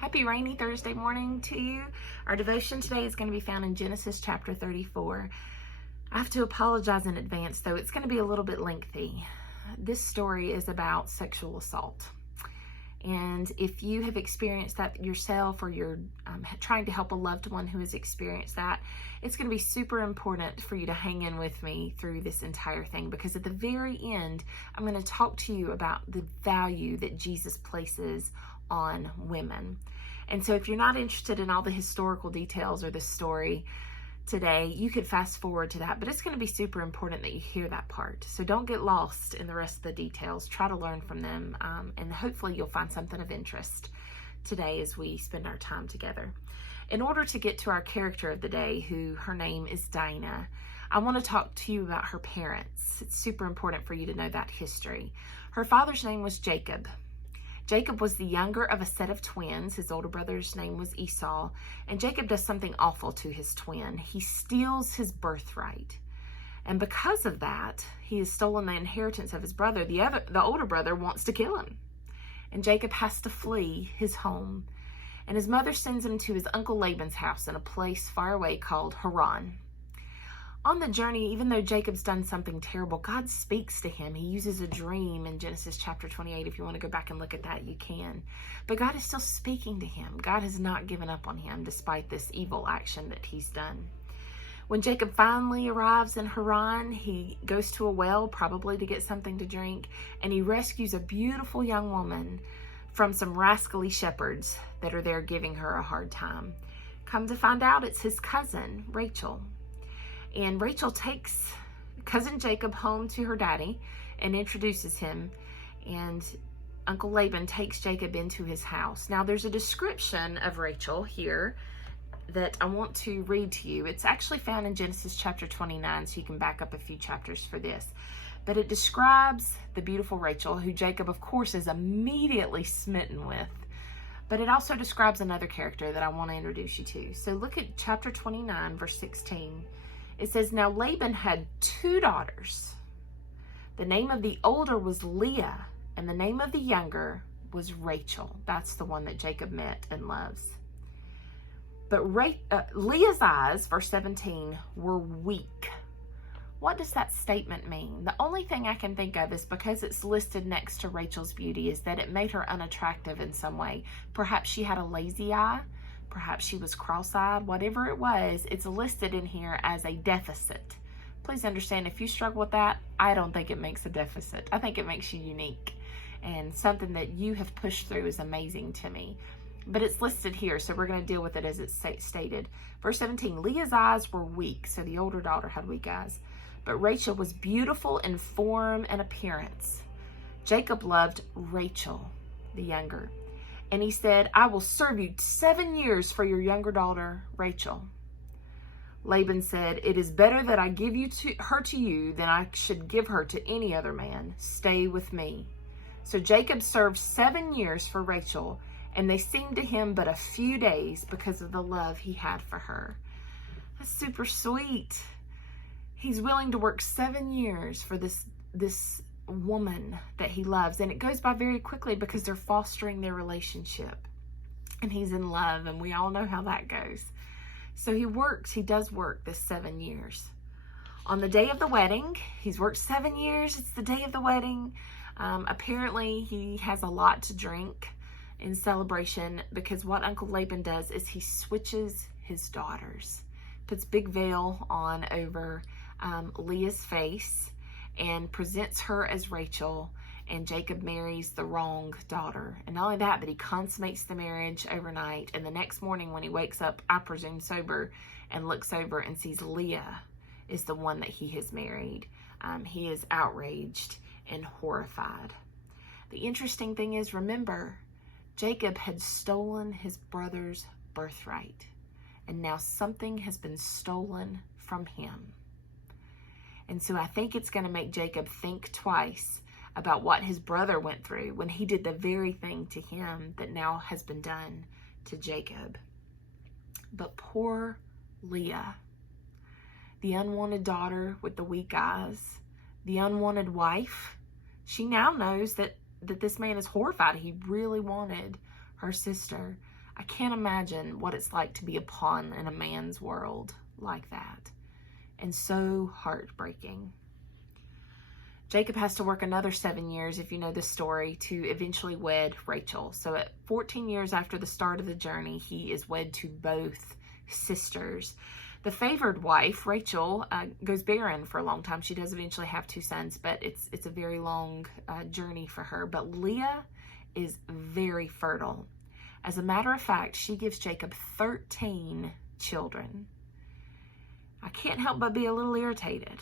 Happy rainy Thursday morning to you. Our devotion today is going to be found in Genesis chapter 34. I have to apologize in advance, though. It's going to be a little bit lengthy. This story is about sexual assault. And if you have experienced that yourself, or you're trying to help a loved one who has experienced that, it's going to be super important for you to hang in with me through this entire thing, because at the very end, I'm going to talk to you about the value that Jesus places on women. And so if you're not interested in all the historical details or the story today, you could fast forward to that, but it's going to be super important that you hear that part. So don't get lost in the rest of the details. Try to learn from them, and hopefully you'll find something of interest today as we spend our time together. In order to get to our character of the day, who her name is Dinah, I want to talk to you about her parents. It's super important for you to know that history. Her father's name was Jacob. Jacob was the younger of a set of twins. His older brother's name was Esau, and Jacob does something awful to his twin. He steals his birthright, and because of that, he has stolen the inheritance of his brother. The older brother wants to kill him, and Jacob has to flee his home, and his mother sends him to his uncle Laban's house in a place far away called Haran. On the journey, even though Jacob's done something terrible, God speaks to him. He uses a dream in Genesis chapter 28. If you want to go back and look at that, you can. But God is still speaking to him. God has not given up on him despite this evil action that he's done. When Jacob finally arrives in Haran, he goes to a well, probably to get something to drink, and he rescues a beautiful young woman from some rascally shepherds that are there giving her a hard time. Come to find out, it's his cousin, Rachel. And Rachel takes cousin Jacob home to her daddy and introduces him, and Uncle Laban takes Jacob into his house. Now, there's a description of Rachel here that I want to read to you. It's actually found in Genesis chapter 29, so you can back up a few chapters for this. But it describes the beautiful Rachel, who Jacob, of course, is immediately smitten with. But it also describes another character that I want to introduce you to. So look at chapter 29, verse 16. It says, "Now Laban had 2 daughters. The name of the older was Leah, and the name of the younger was Rachel." That's the one that Jacob met and loves. But Leah's eyes, verse 17, were weak. What does that statement mean? The only thing I can think of is, because it's listed next to Rachel's beauty, is that it made her unattractive in some way. Perhaps she had a lazy eye. Perhaps she was cross-eyed. Whatever it was, it's listed in here as a deficit. Please understand, if you struggle with that, I don't think it makes a deficit. I think it makes you unique, and something that you have pushed through is amazing to me. But it's listed here, so we're going to deal with it as it's stated. Verse 17, Leah's eyes were weak, so the older daughter had weak eyes. But Rachel was beautiful in form and appearance. Jacob loved Rachel, the younger. And he said, "I will serve you 7 years for your younger daughter, Rachel." Laban said, "It is better that I give her to you than I should give her to any other man. Stay with me." So Jacob served 7 years for Rachel, and they seemed to him but a few days because of the love he had for her. That's super sweet. He's willing to work 7 years for this woman that he loves, and it goes by very quickly because they're fostering their relationship, and he's in love, and we all know how that goes. So he does work this 7 years. On the day of the wedding, he's worked 7 years. It's the day of the wedding. Apparently he has a lot to drink in celebration, because what Uncle Laban does is he switches his daughters, puts big veil on over Leah's face, and presents her as Rachel, and Jacob marries the wrong daughter. And not only that, but he consummates the marriage overnight, and the next morning when he wakes up, I presume sober, and looks over and sees Leah is the one that he has married, he is outraged and horrified. The interesting thing is, remember, Jacob had stolen his brother's birthright, and now something has been stolen from him. And so I think it's going to make Jacob think twice about what his brother went through when he did the very thing to him that now has been done to Jacob. But poor Leah, the unwanted daughter with the weak eyes, the unwanted wife, she now knows that this man is horrified. He really wanted her sister. I can't imagine what it's like to be a pawn in a man's world like that. And so heartbreaking. Jacob has to work another 7 years, if you know the story, to eventually wed Rachel. So at 14 years after the start of the journey, he is wed to both sisters. The favored wife, Rachel, goes barren for a long time. She does eventually have 2 sons, but it's a very long journey for her. But Leah is very fertile. As a matter of fact, she gives Jacob 13 children. I can't help but be a little irritated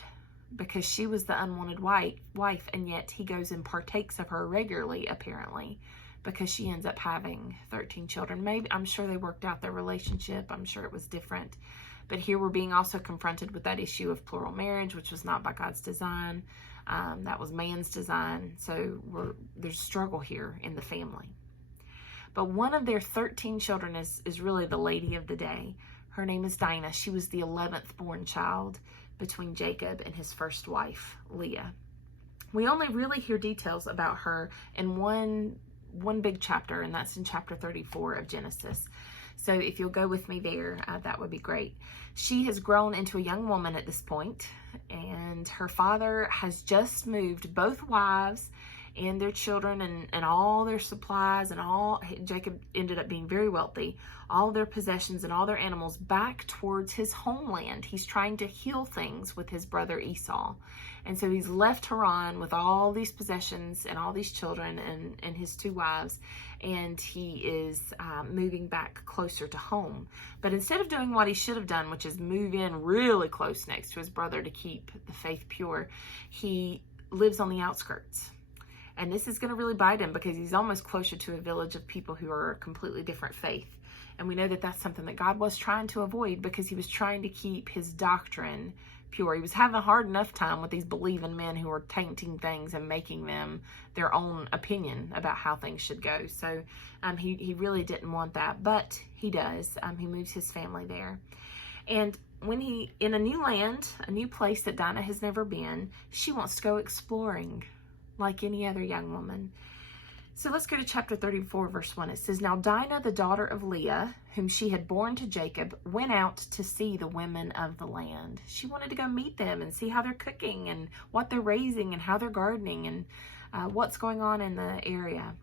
because she was the unwanted wife, and yet he goes and partakes of her regularly, apparently, because she ends up having 13 children. Maybe, I'm sure they worked out their relationship. I'm sure it was different. But here we're being also confronted with that issue of plural marriage, which was not by God's design. That was man's design. So there's struggle here in the family. But one of their 13 children is really the lady of the day. Her name is Dinah. She was the 11th born child between Jacob and his first wife, Leah. We only really hear details about her in one big chapter, and that's in chapter 34 of Genesis. So if you'll go with me there, that would be great. She has grown into a young woman at this point, and her father has just moved both wives and their children and all their supplies and all, Jacob ended up being very wealthy, all their possessions and all their animals back towards his homeland. He's trying to heal things with his brother Esau. And so he's left Haran with all these possessions and all these children and his 2 wives, and he is moving back closer to home. But instead of doing what he should have done, which is move in really close next to his brother to keep the faith pure, he lives on the outskirts. And this is going to really bite him because he's almost closer to a village of people who are a completely different faith. And we know that that's something that God was trying to avoid because he was trying to keep his doctrine pure. He was having a hard enough time with these believing men who were tainting things and making them their own opinion about how things should go. So he really didn't want that, but he does. He moves his family there. And when he, in a new land, a new place that Dinah has never been, she wants to go exploring like any other young woman. So let's go to chapter 34, verse 1. It says, "Now Dinah, the daughter of Leah, whom she had borne to Jacob, went out to see the women of the land." She wanted to go meet them and see how they're cooking and what they're raising and how they're gardening and what's going on in the area.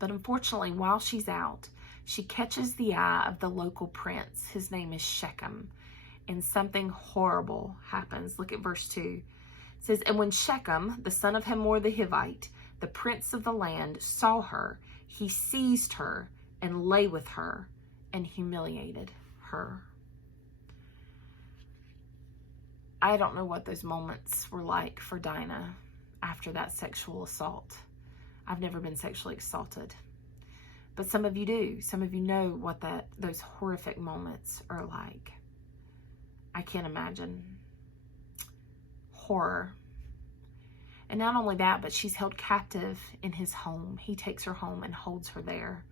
But unfortunately, while she's out, she catches the eye of the local prince. His name is Shechem, and something horrible happens. Look at verse 2. It says, "And when Shechem, the son of Hamor the Hivite, the prince of the land, saw her, he seized her and lay with her and humiliated her." I don't know what those moments were like for Dinah after that sexual assault. I've never been sexually assaulted, but some of you do. Some of you know what those horrific moments are like. I can't imagine. Horror. And not only that, but she's held captive in his home. He takes her home and holds her there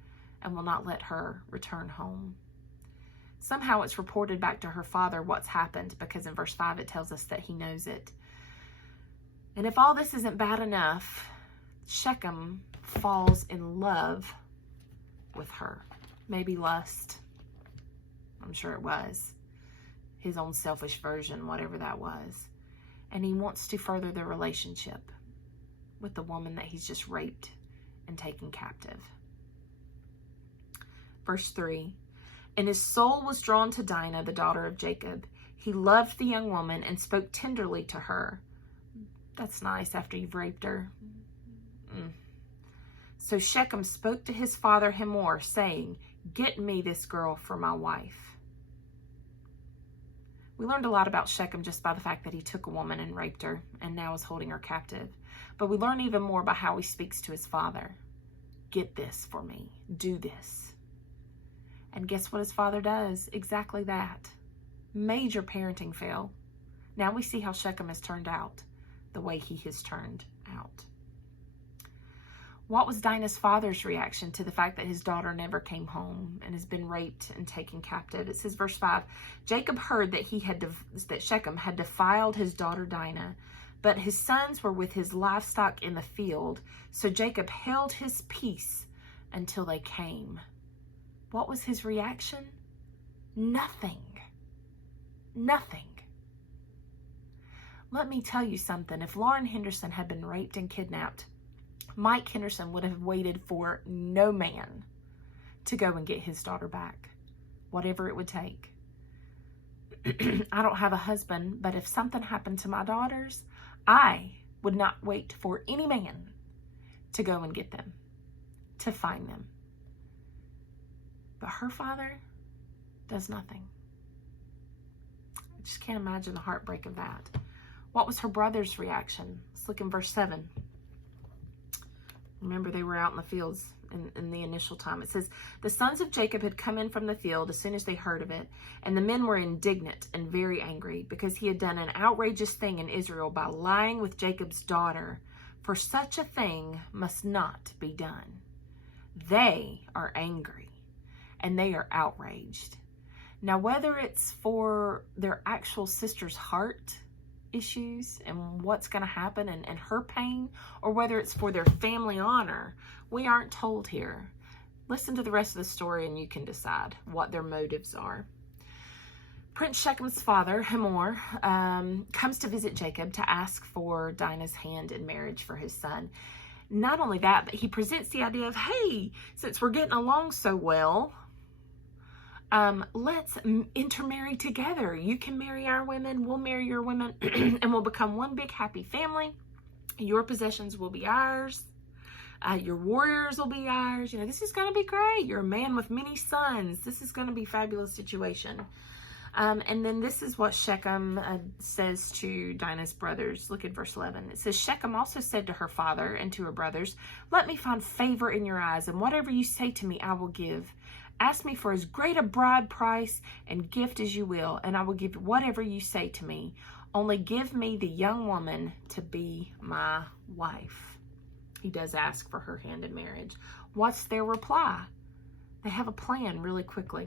and will not let her return home. Somehow it's reported back to her father what's happened, because in verse 5 it tells us that he knows it. And if all this isn't bad enough, Shechem falls in love with her. Maybe lust. I'm sure it was. His own selfish version, whatever that was. And he wants to further the relationship with the woman that he's just raped and taken captive. Verse 3, "And his soul was drawn to Dinah, the daughter of Jacob. He loved the young woman and spoke tenderly to her." That's nice after you've raped her. "So Shechem spoke to his father Hamor, saying, 'Get me this girl for my wife.'" We learned a lot about Shechem just by the fact that he took a woman and raped her and now is holding her captive. But we learn even more by how he speaks to his father. "Get this for me. Do this." And guess what his father does? Exactly that. Major parenting fail. Now we see how Shechem has turned out the way he has turned out. What was Dinah's father's reaction to the fact that his daughter never came home and has been raped and taken captive? It says, verse 5, "Jacob heard that Shechem had defiled his daughter Dinah, but his sons were with his livestock in the field. So Jacob held his peace until they came." What was his reaction? Nothing. Nothing. Let me tell you something. If Lauren Henderson had been raped and kidnapped, Mike Henderson would have waited for no man to go and get his daughter back, whatever it would take. I don't have a husband, but if something happened to my daughters, I would not wait for any man to go and get them, to find them. But her father does nothing. I just can't imagine the heartbreak of that. What was her brother's reaction? Let's look in verse 7. Remember, they were out in the fields in the initial time. It says, the sons of Jacob had come in from the field as soon as they heard of it, and the men were indignant and very angry, because he had done an outrageous thing in Israel by lying with Jacob's daughter, for such a thing must not be done. They are angry, and they are outraged. Now, whether it's for their actual sister's heart issues and what's going to happen and her pain, or whether it's for their family honor, we aren't told here. Listen to the rest of the story and you can decide what their motives are. Prince Shechem's father, Hamor, comes to visit Jacob to ask for Dinah's hand in marriage for his son. Not only that, but he presents the idea of, hey, since we're getting along so well, let's intermarry together. You can marry our women, we'll marry your women, and we'll become one big happy family. Your possessions will be ours. Your warriors will be ours. You know, this is going to be great. You're a man with many sons. This is going to be a fabulous situation. And then this is what Shechem says to Dinah's brothers. Look at verse 11. It says, Shechem also said to her father and to her brothers, let me find favor in your eyes, and whatever you say to me, I will give. Ask me for as great a bride price and gift as you will, and I will give whatever you say to me. Only give me the young woman to be my wife. He does ask for her hand in marriage. What's their reply? They have a plan really quickly.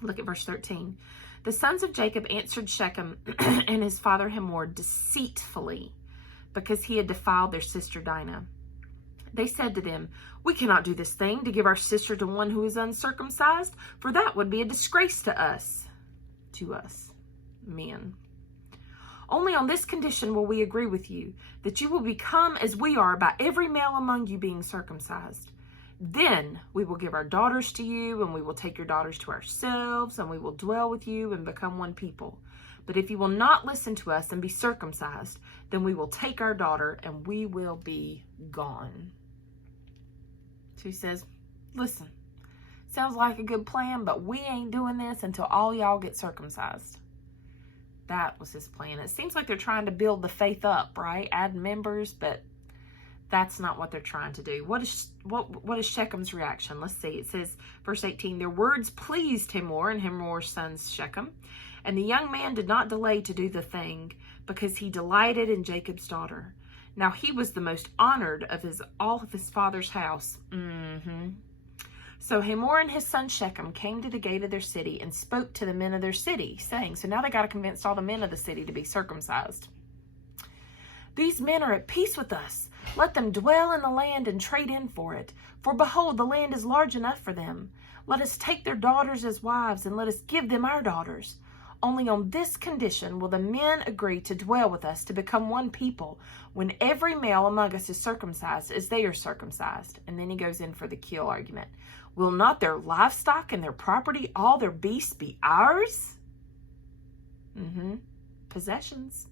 Look at verse 13. The sons of Jacob answered Shechem and his father Hamor deceitfully, because he had defiled their sister Dinah. They said to them, we cannot do this thing to give our sister to one who is uncircumcised, for that would be a disgrace to us, men. Only on this condition will we agree with you, that you will become as we are by every male among you being circumcised. Then we will give our daughters to you, and we will take your daughters to ourselves, and we will dwell with you and become one people. But if you will not listen to us and be circumcised, then we will take our daughter and we will be gone. So he says, listen, sounds like a good plan, but we ain't doing this until all y'all get circumcised. That was his plan. It seems like they're trying to build the faith up, right? Add members, but that's not what they're trying to do. What is Shechem's reaction? Let's see. It says, verse 18, their words pleased Hamor and Hamor's sons Shechem, and the young man did not delay to do the thing, because he delighted in Jacob's daughter. Now he was the most honored of all of his father's house. So Hamor and his son Shechem came to the gate of their city and spoke to the men of their city, saying, so now they got to convince all the men of the city to be circumcised. These men are at peace with us. Let them dwell in the land and trade in for it. For behold, the land is large enough for them. Let us take their daughters as wives, and let us give them our daughters. Only on this condition will the men agree to dwell with us, to become one people, when every male among us is circumcised as they are circumcised. And then he goes in for the kill argument. Will not their livestock and their property, all their beasts, be ours? Possessions.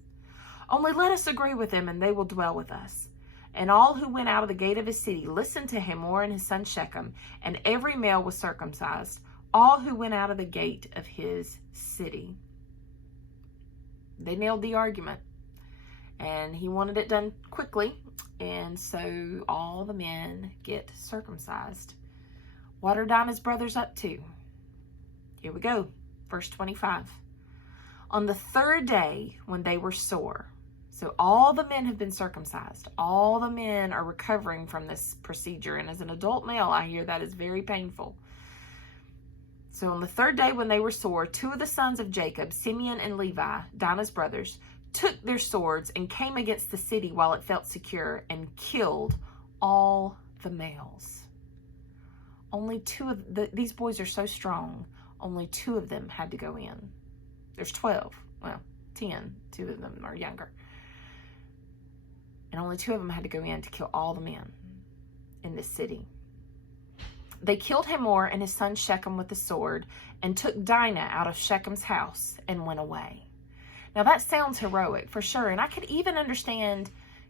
Only let us agree with them, and they will dwell with us. And all who went out of the gate of his city listened to Hamor and his son Shechem, and every male was circumcised, all who went out of the gate of his city. They nailed the argument, and he wanted it done quickly, and so all the men get circumcised. What are Dinah's brothers up to? Here we go, verse 25. On the third day, when they were sore, so all the men have been circumcised. All the men are recovering from this procedure, and as an adult male, I hear that is very painful. So on the third day when they were sore, two of the sons of Jacob, Simeon and Levi, Dinah's brothers, took their swords and came against the city while it felt secure, and killed all the males. only these boys are so strong, only 2 of them had to go in. There's 12, well, 10, 2 of them are younger. And only 2 of them had to go in to kill all the men in this city. They killed Hamor and his son Shechem with the sword and took Dinah out of Shechem's house and went away. Now that sounds heroic for sure. And I could even understand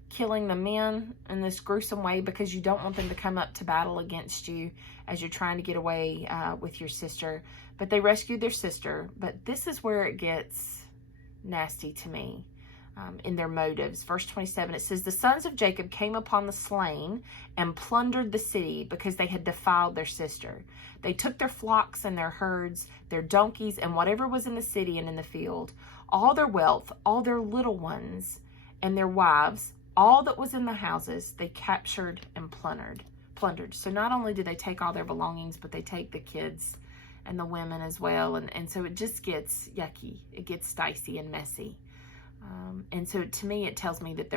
killing the men in this gruesome way because you don't want them to come up to battle against you as you're trying to get away with your sister. But they rescued their sister. But this is where it gets nasty to me. In their motives. Verse 27, it says, the sons of Jacob came upon the slain and plundered the city because they had defiled their sister. They took their flocks and their herds, their donkeys, and whatever was in the city and in the field, all their wealth, all their little ones, and their wives, all that was in the houses, they captured and plundered. So not only did they take all their belongings, but they take the kids and the women as well. And so it just gets yucky. It gets dicey and messy. And so to me, it tells me that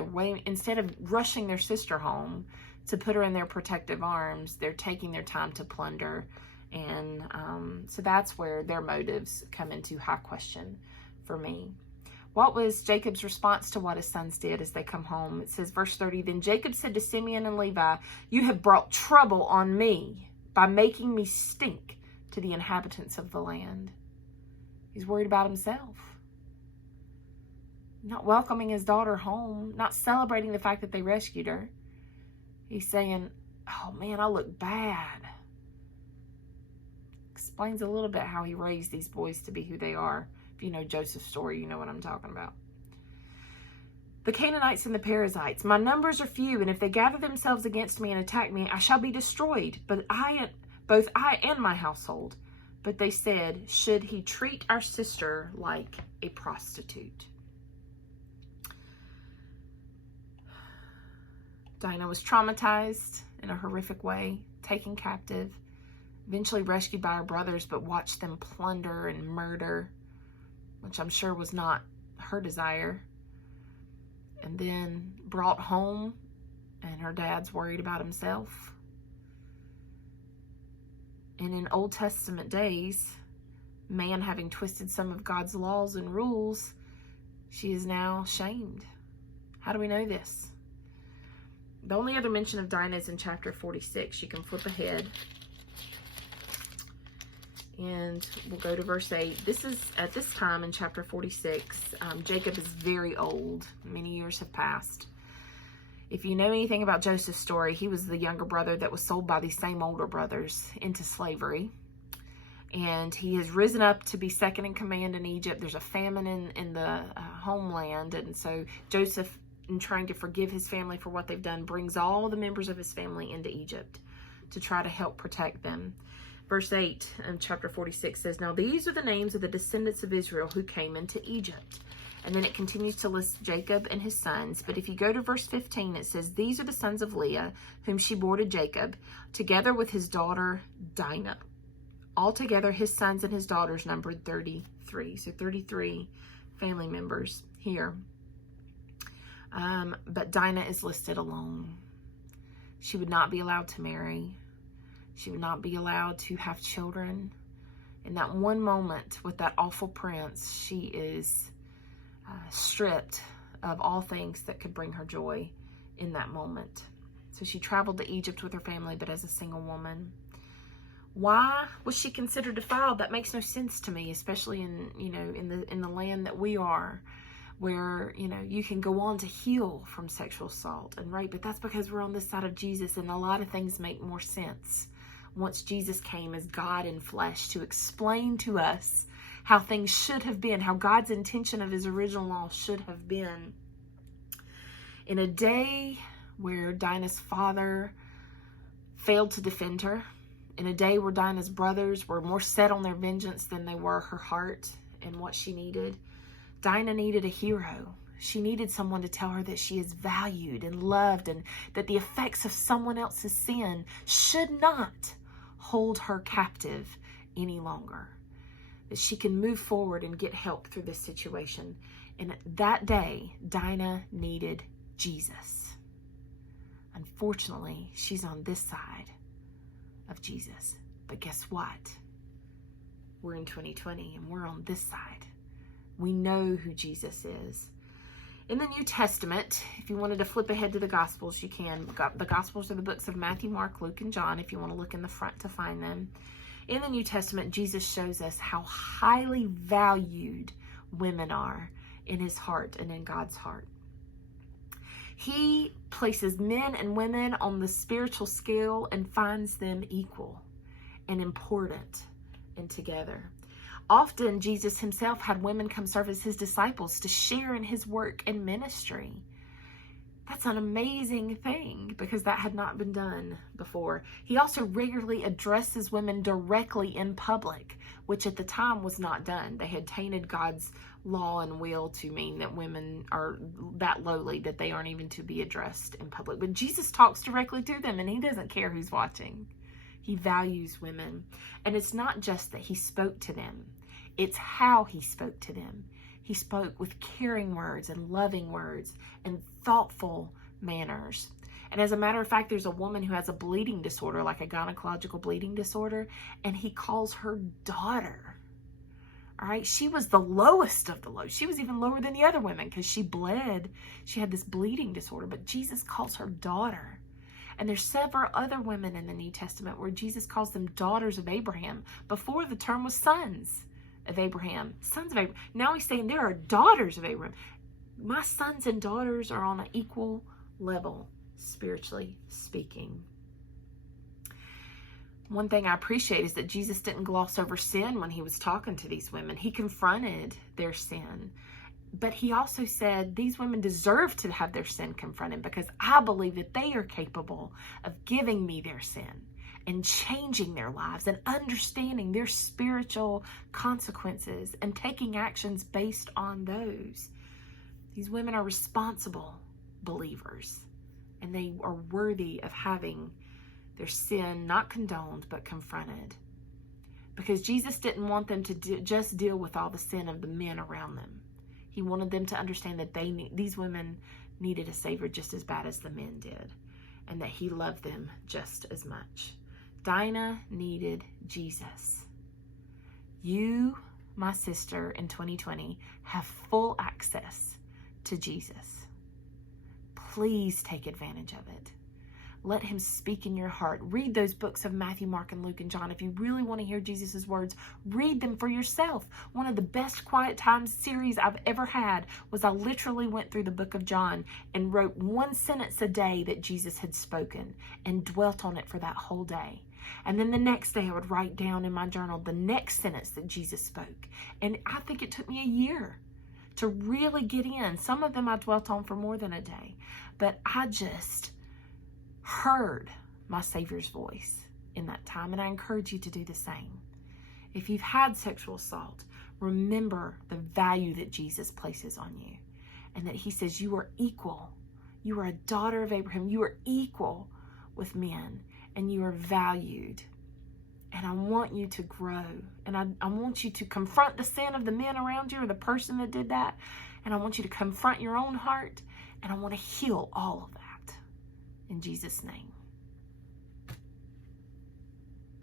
instead of rushing their sister home to put her in their protective arms, they're taking their time to plunder. And so that's where their motives come into high question for me. What was Jacob's response to what his sons did as they come home? It says, verse 30, then Jacob said to Simeon and Levi, you have brought trouble on me by making me stink to the inhabitants of the land. He's worried about himself. Not welcoming his daughter home, not celebrating the fact that they rescued her. He's saying, oh man, I look bad. Explains a little bit how he raised these boys to be who they are. If you know Joseph's story, you know what I'm talking about. The Canaanites and the Perizzites, my numbers are few, and if they gather themselves against me and attack me, I shall be destroyed, both I and my household. But they said, should he treat our sister like a prostitute? Dinah was traumatized in a horrific way, taken captive, eventually rescued by her brothers, but watched them plunder and murder, which I'm sure was not her desire. And then brought home, and her dad's worried about himself. And in Old Testament days, man having twisted some of God's laws and rules, she is now shamed. How do we know this? The only other mention of Dinah is in chapter 46. You can flip ahead. And we'll go to verse 8. This is, at this time in chapter 46, Jacob is very old. Many years have passed. If you know anything about Joseph's story, he was the younger brother that was sold by these same older brothers into slavery. And he has risen up to be second in command in Egypt. There's a famine in the homeland. And so Joseph, in trying to forgive his family for what they've done, brings all the members of his family into Egypt to try to help protect them. Verse 8 in chapter 46 says, now these are the names of the descendants of Israel who came into Egypt. And then it continues to list Jacob and his sons. But if you go to verse 15, it says, these are the sons of Leah, whom she bore to Jacob, together with his daughter Dinah. Altogether, his sons and his daughters numbered 33. So 33 family members here. But Dinah is listed alone. She would not be allowed to marry. She would not be allowed to have children. In that one moment with that awful prince, she is stripped of all things that could bring her joy in that moment. So she traveled to Egypt with her family, but as a single woman. Why was she considered defiled? That makes no sense to me, especially in the land that we are, where, you can go on to heal from sexual assault and rape, but that's because we're on this side of Jesus, and a lot of things make more sense once Jesus came as God in flesh to explain to us how things should have been, how God's intention of his original law should have been. In a day where Dinah's father failed to defend her, in a day where Dinah's brothers were more set on their vengeance than they were her heart and what she needed, Dinah needed a hero. She needed someone to tell her that she is valued and loved, and that the effects of someone else's sin should not hold her captive any longer. That she can move forward and get help through this situation. And that day, Dinah needed Jesus. Unfortunately, she's on this side of Jesus. But guess what? We're in 2020 and we're on this side. We know who Jesus is. In the New Testament, if you wanted to flip ahead to the Gospels, you can. The Gospels are the books of Matthew, Mark, Luke, and John, if you want to look in the front to find them. In the New Testament, Jesus shows us how highly valued women are in his heart and in God's heart. He places men and women on the spiritual scale and finds them equal and important and together. Often, Jesus himself had women come serve as his disciples to share in his work and ministry. That's an amazing thing because that had not been done before. He also regularly addresses women directly in public, which at the time was not done. They had tainted God's law and will to mean that women are that lowly that they aren't even to be addressed in public. But Jesus talks directly to them and he doesn't care who's watching. He values women. And it's not just that he spoke to them. It's how he spoke to them. He spoke with caring words and loving words and thoughtful manners. And as a matter of fact, there's a woman who has a bleeding disorder, like a gynecological bleeding disorder, and he calls her daughter. All right, she was the lowest of the low. She was even lower than the other women because she bled. She had this bleeding disorder, but Jesus calls her daughter. And there's several other women in the New Testament where Jesus calls them daughters of Abraham. Before, the term was sons of Abraham, sons of Abraham. Now he's saying there are daughters of Abraham. My sons and daughters are on an equal level, spiritually speaking. One thing I appreciate is that Jesus didn't gloss over sin when he was talking to these women. He confronted their sin. But he also said these women deserve to have their sin confronted because I believe that they are capable of giving me their sin and changing their lives and understanding their spiritual consequences and taking actions based on those. These women are responsible believers and they are worthy of having their sin not condoned but confronted. Because Jesus didn't want them to just deal with all the sin of the men around them. He wanted them to understand that these women needed a Savior just as bad as the men did, and that he loved them just as much. Dinah needed Jesus. You, my sister, in 2020, have full access to Jesus. Please take advantage of it. Let him speak in your heart. Read those books of Matthew, Mark, and Luke, and John. If you really want to hear Jesus' words, read them for yourself. One of the best quiet time series I've ever had was I literally went through the book of John and wrote one sentence a day that Jesus had spoken and dwelt on it for that whole day. And then the next day I would write down in my journal the next sentence that Jesus spoke. And I think it took me a year to really get in. Some of them I dwelt on for more than a day. But I just heard my Savior's voice in that time, and I encourage you to do the same. If you've had sexual assault, remember the value that Jesus places on you and that he says you are equal. You are a daughter of Abraham. You are equal with men and you are valued. And I want you to grow, and I want you to confront the sin of the men around you or the person that did that, and I want you to confront your own heart, and I want to heal all of that. In Jesus' name.